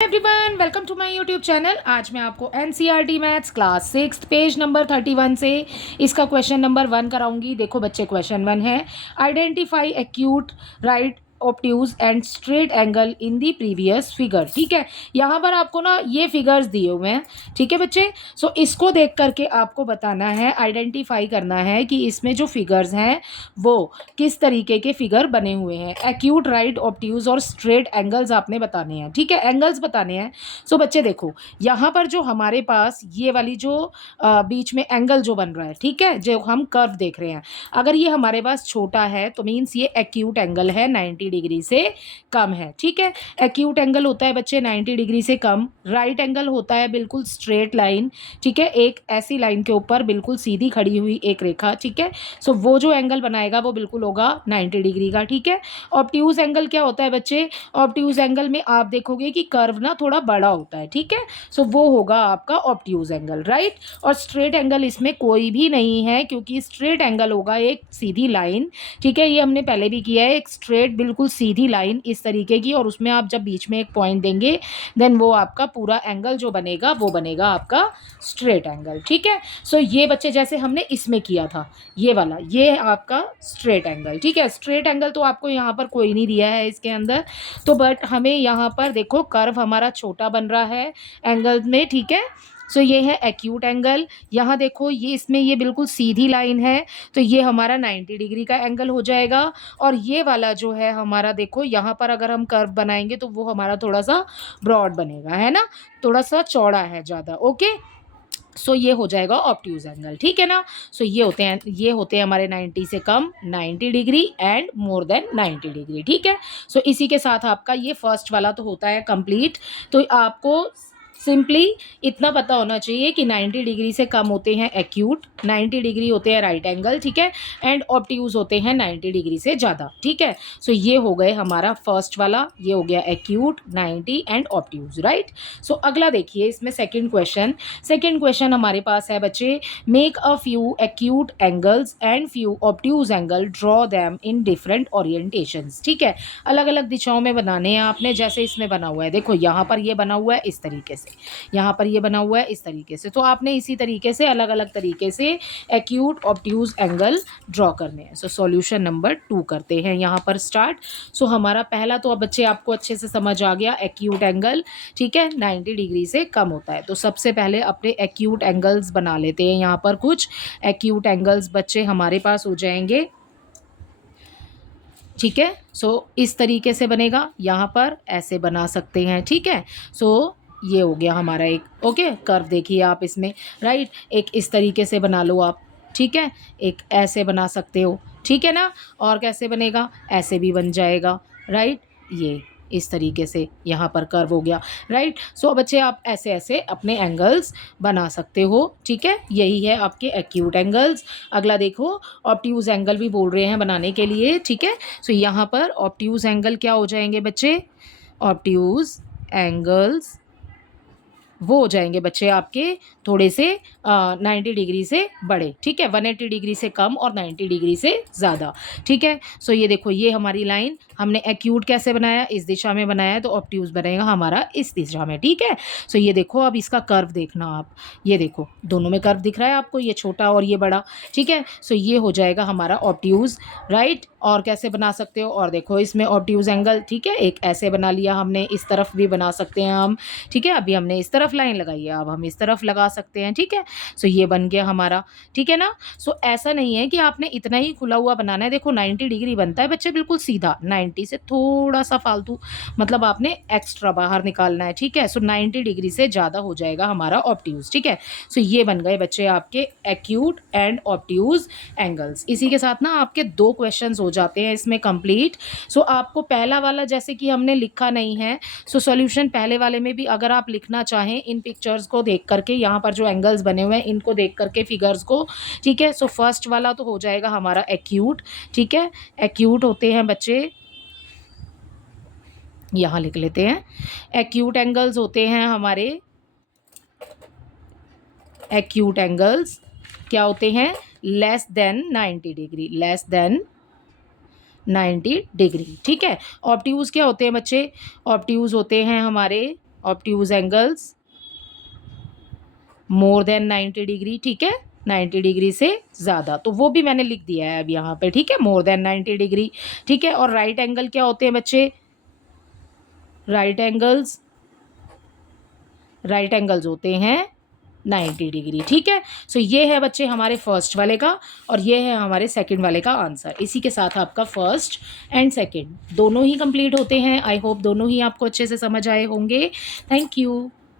Everyone, welcome to my YouTube channel. आज मैं आपको NCERT maths class 6 page number 31 से इसका क्वेश्चन नंबर 1 कराऊंगी। देखो बच्चे, क्वेश्चन 1 है identify acute right obtuse and straight angle in the previous figure. ठीक है, यहाँ पर आपको ना ये फिगर्स दिए हुए हैं। ठीक है बच्चे, सो इसको देख करके आपको बताना है, आइडेंटिफाई करना है कि इसमें जो फिगर्स हैं वो किस तरीके के फिगर बने हुए हैं। एक्यूट राइट ऑब्ट्यूज और स्ट्रेट एंगल्स आपने बताने हैं। ठीक है, एंगल्स बताने हैं। सो बच्चे देखो, यहाँ पर जो हमारे पास ये वाली जो बीच में एंगल जो बन रहा है, ठीक है, जो हम कर्व देख रहे हैं, अगर ये हमारे पास छोटा है तो मीन्स ये एक्यूट एंगल है, 90 डिग्री से कम है। ठीक है, एक्यूट एंगल होता है बच्चे 90 डिग्री से कम। राइट एंगल होता है बिल्कुल स्ट्रेट लाइन। ठीक है, एक ऐसी लाइन के ऊपर बिल्कुल सीधी खड़ी हुई एक रेखा। ठीक है, सो वो जो एंगल बनाएगा वो बिल्कुल होगा 90 डिग्री का। ठीक है, ऑब्ट्यूज एंगल क्या होता है बच्चे? ऑब्ट्यूज एंगल में आप देखोगे कि कर्व ना थोड़ा बड़ा होता है। ठीक है, सो वो होगा आपका ऑब्ट्यूज एंगल, राइट। और स्ट्रेट एंगल इसमें कोई भी नहीं है, क्योंकि स्ट्रेट एंगल होगा एक सीधी लाइन। ठीक है, ये हमने पहले भी किया है, एक स्ट्रेट बिल्कुल सीधी लाइन इस तरीके की, और उसमें आप जब बीच में एक पॉइंट देंगे देन वो आपका पूरा एंगल जो बनेगा वो बनेगा आपका स्ट्रेट एंगल। ठीक है, सो ये बच्चे जैसे हमने इसमें किया था, ये वाला, ये आपका स्ट्रेट एंगल। ठीक है, स्ट्रेट एंगल तो आपको यहाँ पर कोई नहीं दिया है इसके अंदर, तो बट हमें यहाँ पर देखो कर्व हमारा छोटा बन रहा है एंगल में। ठीक है, सो ये है एक्यूट एंगल। यहाँ देखो, ये इसमें ये बिल्कुल सीधी लाइन है, तो ये हमारा 90 डिग्री का एंगल हो जाएगा। और ये वाला जो है हमारा, देखो यहाँ पर अगर हम कर्व बनाएंगे तो वो हमारा थोड़ा सा ब्रॉड बनेगा, है ना, थोड़ा सा चौड़ा है ज़्यादा। ओके, सो ये हो जाएगा ऑब्ट्यूज एंगल। ठीक है ना, सो ये होते हैं हमारे 90 से कम, 90 degree and more than 90 degree. ठीक है, सो इसी के साथ आपका ये फर्स्ट वाला तो होता है कंप्लीट। तो आपको सिंपली इतना पता होना चाहिए कि 90 डिग्री से कम होते हैं एक्यूट, 90 डिग्री होते हैं राइट एंगल। ठीक है, एंड ऑब्ट्यूज होते हैं 90 डिग्री से ज़्यादा। ठीक है, सो ये हो गए हमारा फर्स्ट वाला, ये हो गया एक्यूट, 90 एंड ऑब्ट्यूज, राइट। सो अगला देखिए, इसमें सेकेंड क्वेश्चन हमारे पास है बच्चे, make a few acute angles and few obtuse angle, draw them in different orientations. ठीक है, अलग अलग दिशाओं में बनाने हैं आपने, जैसे इसमें बना हुआ है, देखो यहाँ पर ये बना हुआ है इस तरीके से, यहाँ पर ये बना हुआ है इस तरीके से, तो आपने इसी तरीके से अलग अलग तरीके से एक्यूट ऑब्ट्यूज एंगल ड्रॉ करने हैं। सो सॉल्यूशन नंबर 2 करते हैं यहाँ पर स्टार्ट। सो हमारा पहला तो अब बच्चे आपको अच्छे से समझ आ गया, एक्यूट एंगल, ठीक है, 90 डिग्री से कम होता है। तो सबसे पहले अपने एक्यूट एंगल्स बना लेते हैं। यहाँ पर कुछ एक्यूट एंगल्स बच्चे हमारे पास हो जाएंगे। ठीक है, सो इस तरीके से बनेगा, यहाँ पर ऐसे बना सकते हैं। ठीक है, सो ये हो गया हमारा एक, ओके, कर्व देखिए आप इसमें, राइट। एक इस तरीके से बना लो आप, ठीक है, एक ऐसे बना सकते हो, ठीक है ना। और कैसे बनेगा, ऐसे भी बन जाएगा, राइट, ये इस तरीके से यहाँ पर कर्व हो गया, राइट। सो बच्चे आप ऐसे ऐसे अपने एंगल्स बना सकते हो। ठीक है, यही है आपके एक्यूट एंगल्स। अगला देखो, ऑब्ट्यूज एंगल भी बोल रहे हैं बनाने के लिए। ठीक है, सो यहाँ पर ऑब्ट्यूज एंगल क्या हो जाएंगे बच्चे? ऑब्ट्यूज एंगल्स वो हो जाएंगे बच्चे आपके थोड़े से 90 डिग्री से बड़े। ठीक है, 180 डिग्री से कम और 90 डिग्री से ज़्यादा। ठीक है, सो ये देखो, ये हमारी लाइन हमने एक्यूट कैसे बनाया, इस दिशा में बनाया, तो ऑब्ट्यूज बनेगा हमारा इस दिशा में। ठीक है, सो ये देखो, अब इसका कर्व देखना आप, ये देखो दोनों में कर्व दिख रहा है आपको, ये छोटा और ये बड़ा। ठीक है, सो ये हो जाएगा हमारा ऑब्ट्यूज, राइट। और कैसे बना सकते हो, और देखो इसमें ऑब्ट्यूज एंगल, ठीक है, एक ऐसे बना लिया हमने, इस तरफ भी बना सकते हैं हम। ठीक है, अभी हमने इस तरफ लाइन लगाई है, अब हम इस तरफ लगा सकते हैं। ठीक है, सो ये बन गया हमारा। ठीक है ना, सो ऐसा नहीं है कि आपने इतना ही खुला हुआ बनाना है। देखो 90 डिग्री बनता है बच्चे बिल्कुल सीधा, 90 से थोड़ा सा फालतू, मतलब आपने एक्स्ट्रा बाहर निकालना है। ठीक है, सो 90 डिग्री से ज़्यादा हो जाएगा हमारा ऑब्ट्यूज। ठीक है, सो ये बन गए बच्चे आपके एक्यूट एंड ऑब्ट्यूज एंगल्स। इसी के साथ ना आपके 2 क्वेश्चन हो जाते हैं इसमें कंप्लीट। सो आपको पहला वाला जैसे कि हमने लिखा नहीं है, सो सॉल्यूशन पहले वाले में भी अगर आप लिखना चाहें इन पिक्चर्स को देख करके, यहाँ पर जो एंगल्स बने हुए हैं इनको देख करके फिगर्स को, ठीक है। सो फर्स्ट वाला तो हो जाएगा हमारा एक्यूट। ठीक है, एक्यूट होते हैं बच्चे, यहाँ लिख लेते हैं, एक्यूट एंगल्स होते हैं हमारे, एक्यूट एंगल्स क्या होते हैं? Less than 90 degree, less than 90 degree. ठीक है, ऑब्ट्यूज क्या होते हैं बच्चे? ऑब्ट्यूज होते हैं हमारे obtuse angles more than 90 degree, ठीक है, 90 डिग्री से ज़्यादा, तो वो भी मैंने लिख दिया है अब यहाँ पे, ठीक है, मोर देन 90 डिग्री, ठीक है। और राइट एंगल क्या होते हैं बच्चे? राइट एंगल्स होते हैं 90 डिग्री, ठीक है। सो ये है बच्चे हमारे फर्स्ट वाले का और ये है हमारे सेकंड वाले का आंसर। इसी के साथ आपका फर्स्ट एंड सेकंड दोनों ही कंप्लीट होते हैं। आई होप दोनों ही आपको अच्छे से समझ आए होंगे। Thank you.